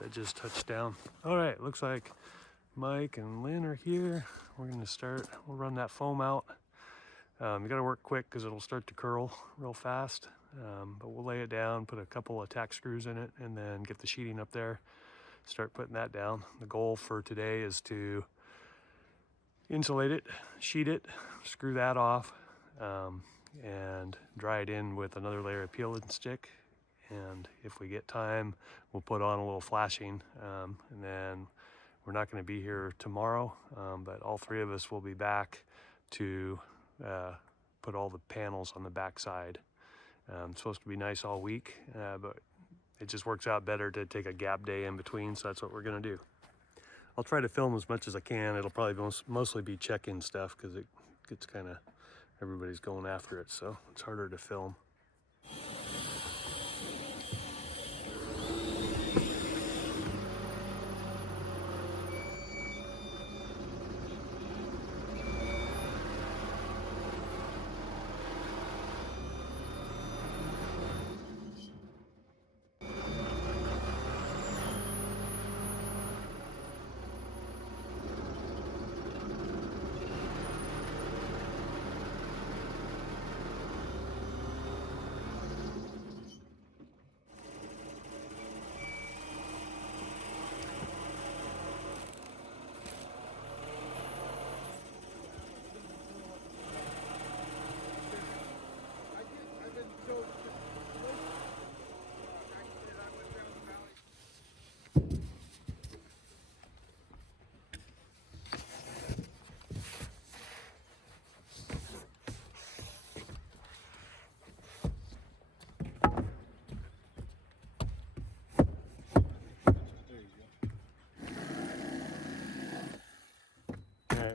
That just touched down. All right, looks like Mike and Lynn are here. We're gonna start, we'll run that foam out. You gotta work quick because it'll start to curl real fast. but we'll lay it down, put a couple of tack screws in it, and then get the sheeting up there, start putting that down. The goal for today is to insulate it, sheet it, screw that off, and dry it in with another layer of peel and stick. And if we get time, we'll put on a little flashing, and then we're not going to be here tomorrow, but all three of us will be back to put all the panels on the back side. It's supposed to be nice all week, but it just works out better to take a gap day in between, so that's what we're going to do. I'll try to film as much as I can. It'll probably mostly be check-in stuff because it gets kind of, everybody's going after it, so it's harder to film.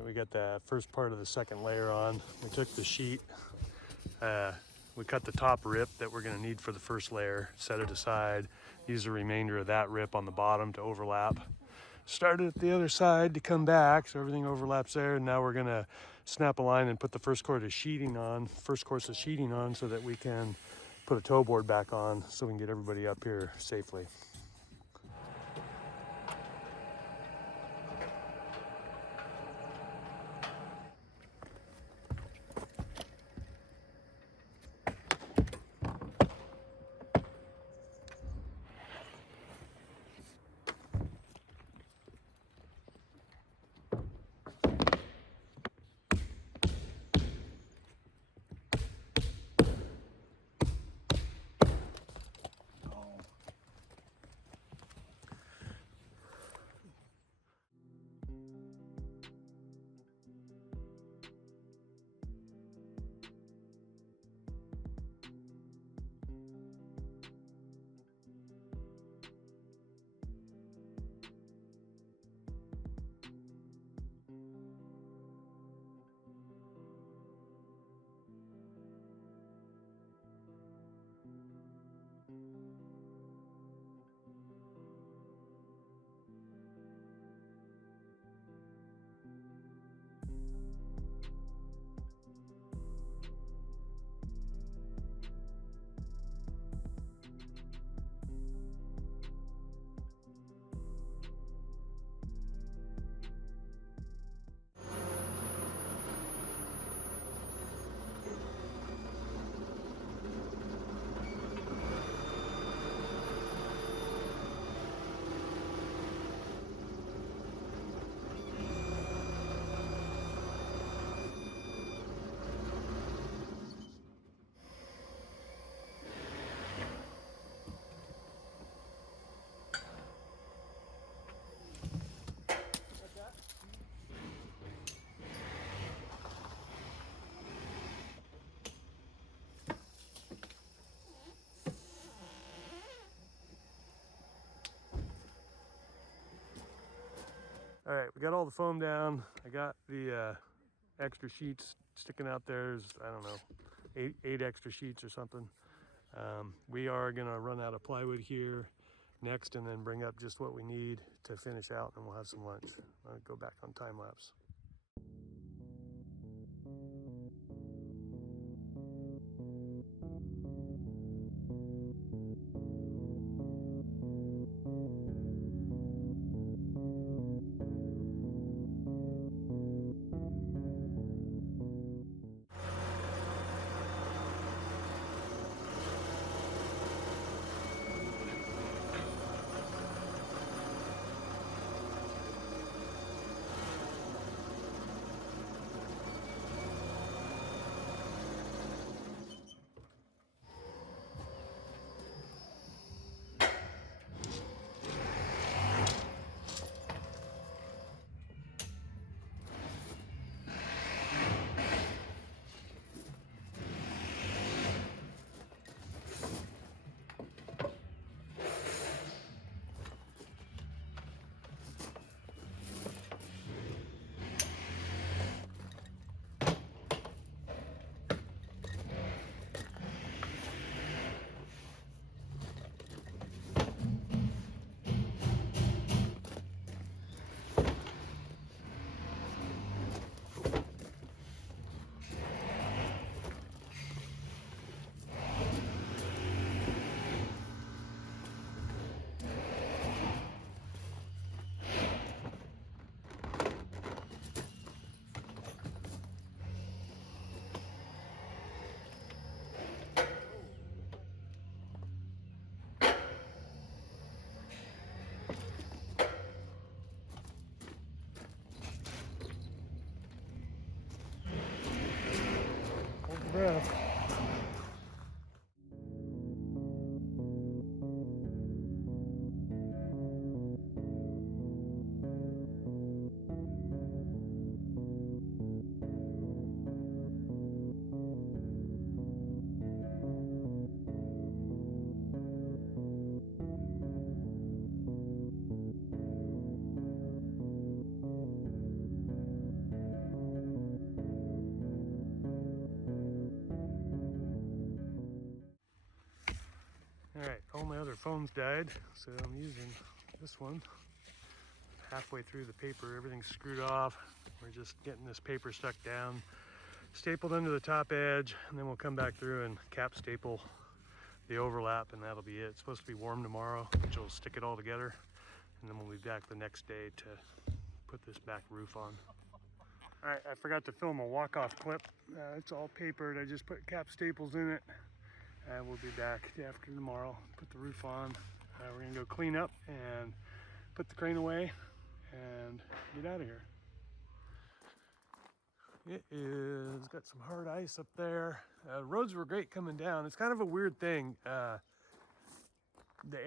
We got the first part of the second layer on. We took the sheet, we cut the top rip that we're going to need for the first layer, set it aside, use the remainder of that rip on the bottom to overlap. Started at the other side to come back, so everything overlaps there, and now we're going to snap a line and put the first course of sheeting on so that we can put a toe board back on so we can get everybody up here safely. All right, we got all the foam down. I got the extra sheets sticking out there. There's, I don't know, eight extra sheets or something. We are gonna run out of plywood here next and then bring up just what we need to finish out, and we'll have some lunch. I'll go back on time lapse. Alright, all my other phones died, so I'm using this one. Halfway through the paper, everything's screwed off. We're just getting this paper stuck down, stapled under the top edge, and then we'll come back through and cap staple the overlap, and that'll be it. It's supposed to be warm tomorrow, which will stick it all together, and then we'll be back the next day to put this back roof on. All right, I forgot to film a walk-off clip. It's all papered. I just put cap staples in it. We'll be back day after tomorrow, put the roof on. We're gonna go clean up and put the crane away and get out of here. It is got some hard ice up there. Roads were great coming down. It's kind of a weird thing. The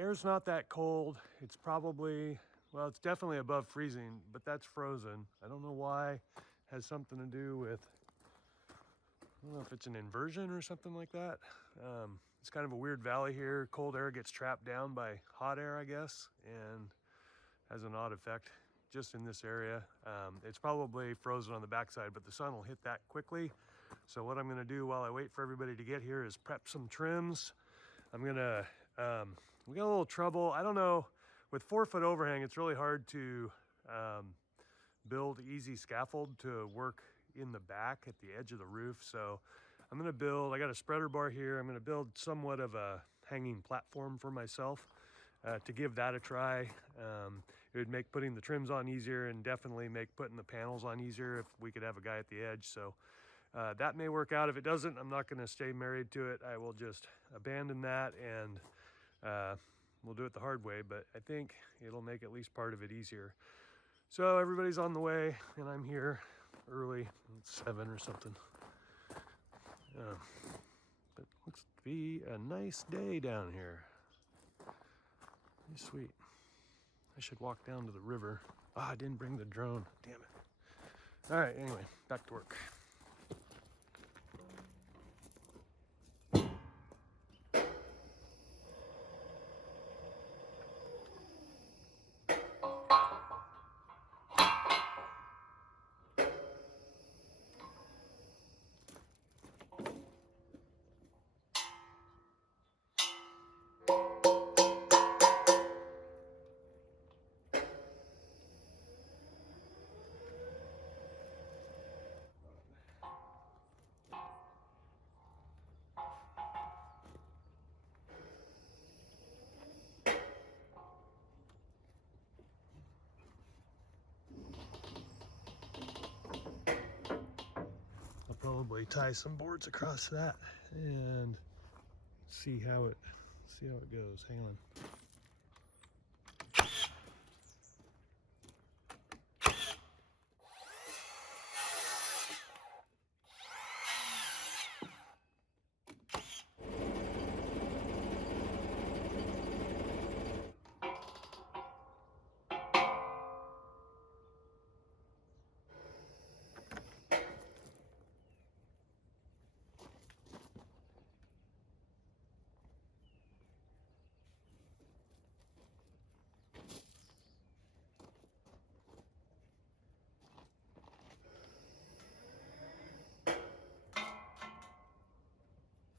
air's not that cold. It's probably, well, it's definitely above freezing, but that's frozen. I don't know why. It has something to do with, I don't know if it's an inversion or something like that. It's kind of a weird valley here. Cold air gets trapped down by hot air, I guess, and has an odd effect just in this area. It's probably frozen on the backside, but the sun will hit that quickly. So what I'm gonna do while I wait for everybody to get here is prep some trims. I'm gonna, we got a little trouble. I don't know, with 4-foot overhang, it's really hard to build easy scaffold to work in the back at the edge of the roof. So I'm gonna build, I got a spreader bar here. I'm gonna build somewhat of a hanging platform for myself to give that a try. It would make putting the trims on easier, and definitely make putting the panels on easier if we could have a guy at the edge. So that may work out. If it doesn't, I'm not gonna stay married to it. I will just abandon that, and we'll do it the hard way, but I think it'll make at least part of it easier. So everybody's on the way, and I'm here early. It's 7 or something. But looks to be a nice day down here. Pretty sweet. I should walk down to the river. Ah, I didn't bring the drone. Damn it. All right, anyway, back to work. Probably tie some boards across that and see how it goes. Hang on.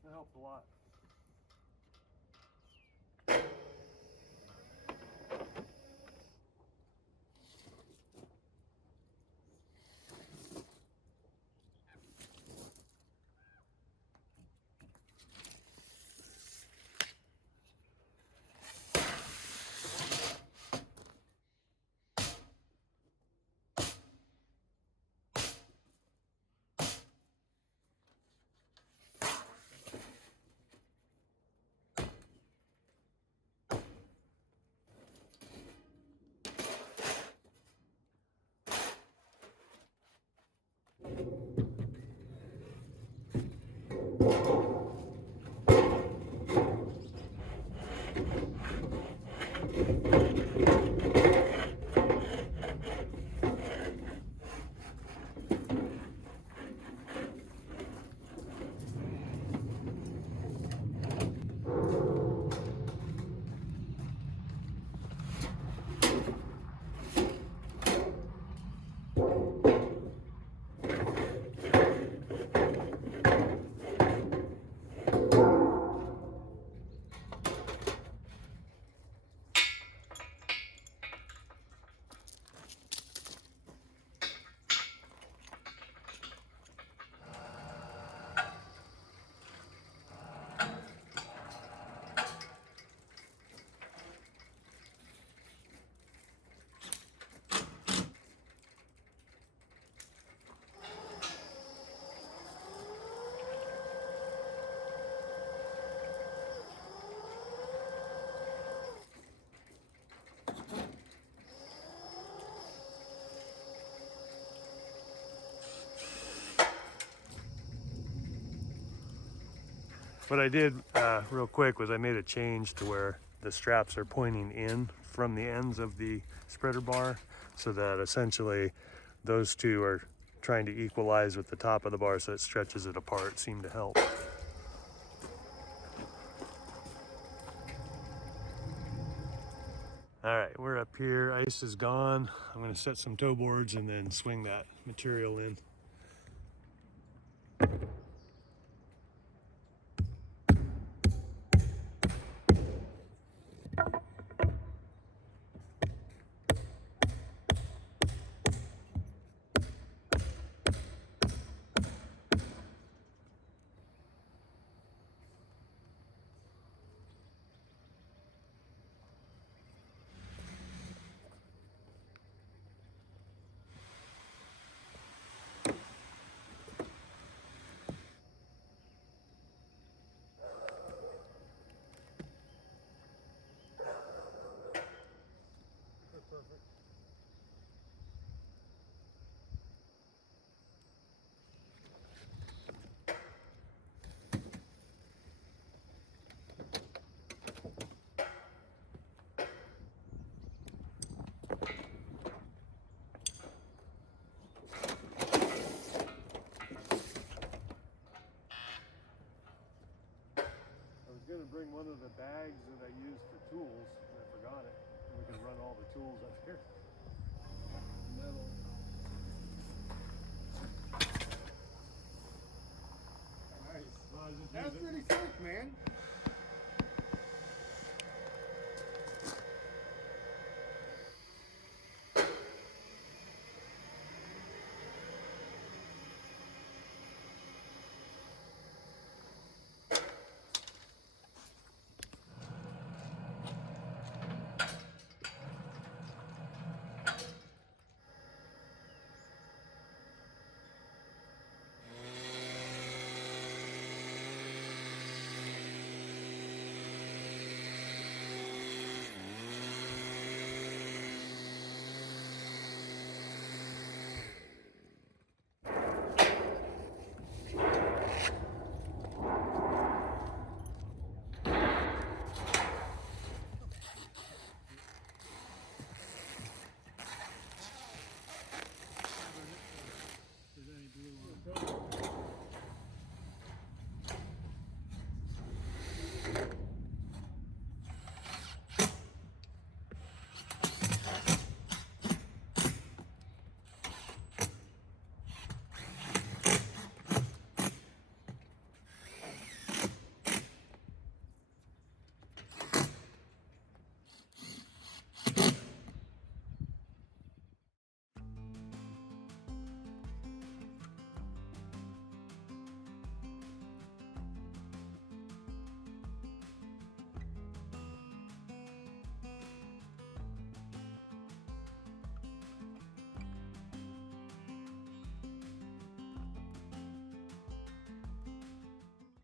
That helped a lot. What I did real quick was I made a change to where the straps are pointing in from the ends of the spreader bar, so that essentially those two are trying to equalize with the top of the bar, so it stretches it apart. Seemed to help. All right, we're up here. Ice is gone. I'm going to set some toe boards and then swing that material in. Perfect. I was going to bring one of the bags that I used for tools, and I forgot it. We can run all the tools up here. Metal. Nice. Well, That's pretty sick, man.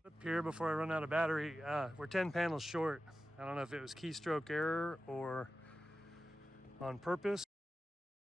Up here before I run out of battery, we're 10 panels short. I don't know if it was keystroke error or on purpose.